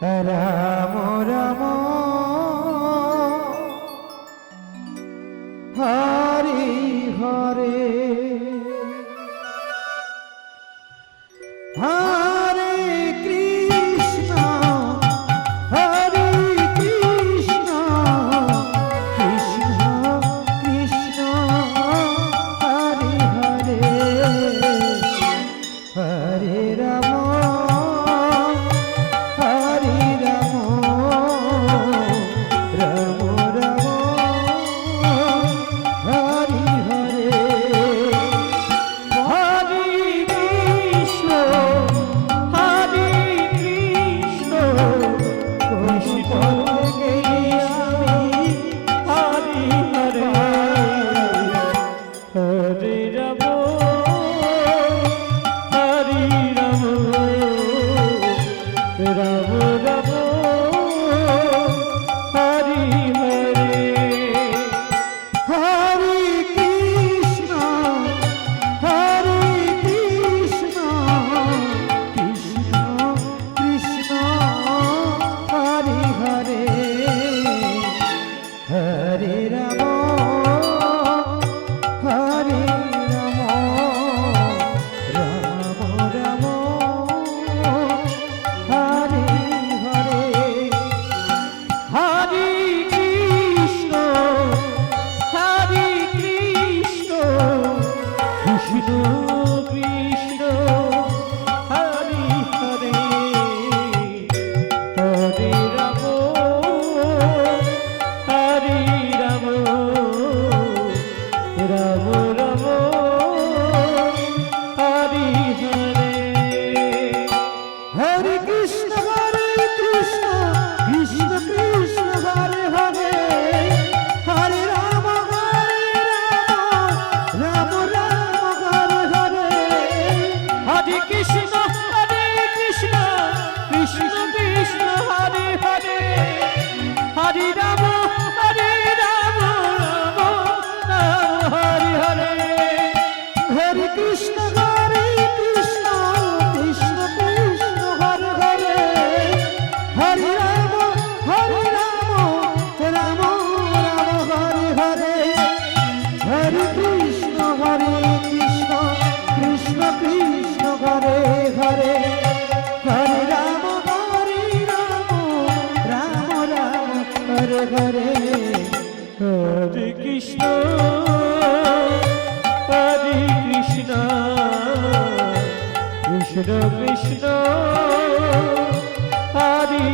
Ram Ram Hari Hare Hare Krishna Hare Krishna Krishna Krishna Hare Hare Hare Ram Hare Ram Ram Ram Hare Hare Hare Krishna Hare Krishna Krishna Krishna Hare Hare Hare Ram Hare Ram Ram Ram Hare Hare Hare Krishna Hare Krishna Krishna Krishna Hare Hare Hare Ram Hare Ram Ram Ram Hare Hare Hare Krishna Hare Krishna Krishna Krishna Hare Hare Hare Ram Hare Ram Ram Ram Hare Hare Hare Krishna Krishna Krishna Hare Hare Hare Ram Ram Ram Hare Hare Hare Krishna Krishna Krishna Hare Hare Hare Ram Ram Ram Hare Hare Hare Krishna Krishna Krishna Krishna Hare Hare Hare Ram Ram Ram Hare Hare Hare Krishna Krishna Krishna Hare Hare Hare Ram Ram Ram Hare Hare Hare Krishna Hare Krishna Krishna Krishna Hare